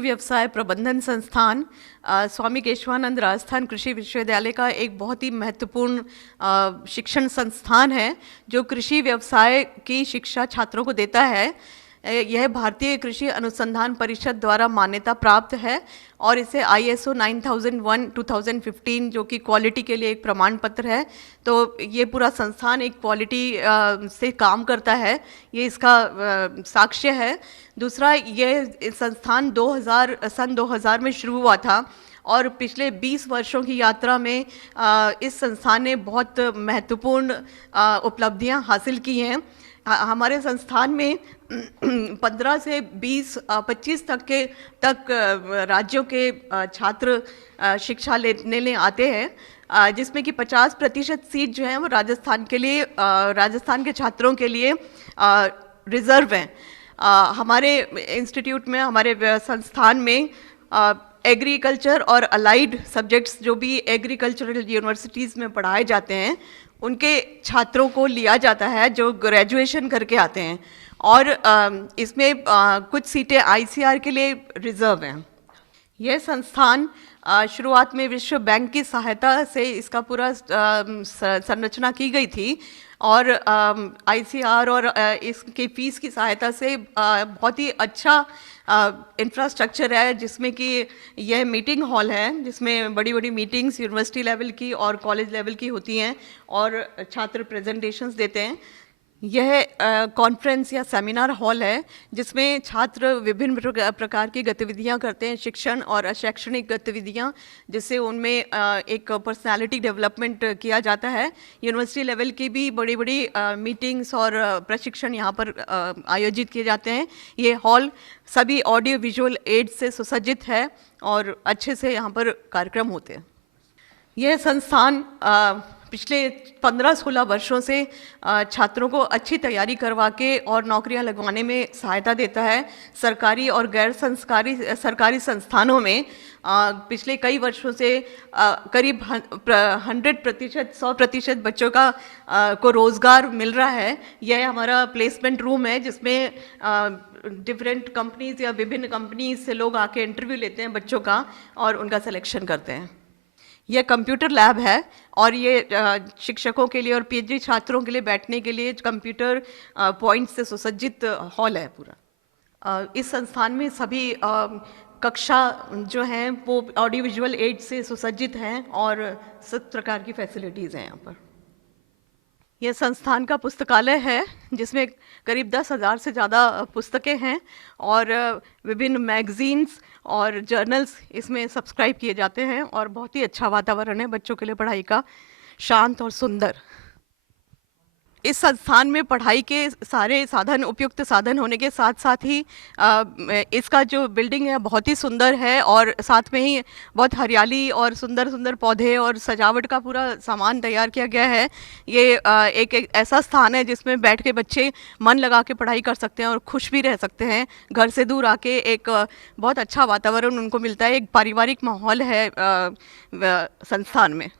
व्यवसाय प्रबंधन संस्थान स्वामी केशवानंद राजस्थान कृषि विश्वविद्यालय का एक बहुत ही महत्वपूर्ण शिक्षण संस्थान है जो कृषि व्यवसाय की शिक्षा छात्रों को देता है। यह भारतीय कृषि अनुसंधान परिषद द्वारा मान्यता प्राप्त है और इसे ISO 9001:2015 जो कि क्वालिटी के लिए एक प्रमाण पत्र है। तो ये पूरा संस्थान एक क्वालिटी से काम करता है, ये इसका साक्ष्य है। दूसरा, ये संस्थान सन 2000 में शुरू हुआ था और पिछले 20 वर्षों की यात्रा में इस संस्थान ने बहुत महत्वपूर्ण उपलब्धियां हासिल की हैं। हमारे संस्थान में 15 से 25 तक राज्यों के छात्र शिक्षा लेने आते हैं, जिसमें कि 50% सीट जो है वो राजस्थान राजस्थान के छात्रों के लिए रिजर्व हैं। हमारे इंस्टीट्यूट में, हमारे संस्थान में एग्रीकल्चर और अलाइड सब्जेक्ट्स जो भी एग्रीकल्चरल यूनिवर्सिटीज़ में पढ़ाए जाते हैं उनके छात्रों को लिया जाता है जो ग्रेजुएशन करके आते हैं और इसमें कुछ सीटें ICAR के लिए रिजर्व हैं। यह संस्थान शुरुआत में विश्व बैंक की सहायता से इसका पूरा संरचना की गई थी और ICAR और इसकी फ़ीस की सहायता से बहुत ही अच्छा इंफ्रास्ट्रक्चर है, जिसमें कि यह मीटिंग हॉल है जिसमें बड़ी बड़ी मीटिंग्स यूनिवर्सिटी लेवल की और कॉलेज लेवल की होती हैं और छात्र प्रेजेंटेशंस देते हैं। यह कॉन्फ्रेंस या सेमिनार हॉल है जिसमें छात्र विभिन्न प्रकार की गतिविधियां करते हैं, शिक्षण और अशैक्षणिक गतिविधियां, जिससे उनमें एक पर्सनालिटी डेवलपमेंट किया जाता है। यूनिवर्सिटी लेवल की भी बड़ी बड़ी मीटिंग्स और प्रशिक्षण यहाँ पर आयोजित किए जाते हैं। ये हॉल सभी ऑडियो विजुअल एड से सुसज्जित है और अच्छे से यहाँ पर कार्यक्रम होते हैं। यह संस्थान पिछले 15-16 वर्षों से छात्रों को अच्छी तैयारी करवा के और नौकरियां लगवाने में सहायता देता है। सरकारी और गैर सरकारी संस्थानों में पिछले कई वर्षों से करीब 100% बच्चों को रोज़गार मिल रहा है। यह हमारा प्लेसमेंट रूम है जिसमें डिफरेंट कंपनीज या विभिन्न कंपनीज से लोग आके इंटरव्यू लेते हैं बच्चों का और उनका सिलेक्शन करते हैं। यह कंप्यूटर लैब है और ये शिक्षकों के लिए और PhD छात्रों के लिए बैठने के लिए कंप्यूटर पॉइंट से सुसज्जित हॉल है पूरा। इस संस्थान में सभी कक्षा जो हैं वो ऑडियो विजुअल एड से सुसज्जित हैं और सब प्रकार की फैसिलिटीज़ हैं यहाँ पर। यह संस्थान का पुस्तकालय है जिसमें करीब 10,000 से ज़्यादा पुस्तकें हैं और विभिन्न मैगजीन्स और जर्नल्स इसमें सब्सक्राइब किए जाते हैं और बहुत ही अच्छा वातावरण है बच्चों के लिए पढ़ाई का, शांत और सुंदर। इस संस्थान में पढ़ाई के सारे साधन, उपयुक्त साधन होने के साथ साथ ही इसका जो बिल्डिंग है बहुत ही सुंदर है और साथ में ही बहुत हरियाली और सुंदर सुंदर पौधे और सजावट का पूरा सामान तैयार किया गया है। ये एक ऐसा स्थान है जिसमें बैठ के बच्चे मन लगा के पढ़ाई कर सकते हैं और खुश भी रह सकते हैं। घर से दूर आके एक बहुत अच्छा वातावरण उनको मिलता है, एक पारिवारिक माहौल है संस्थान में।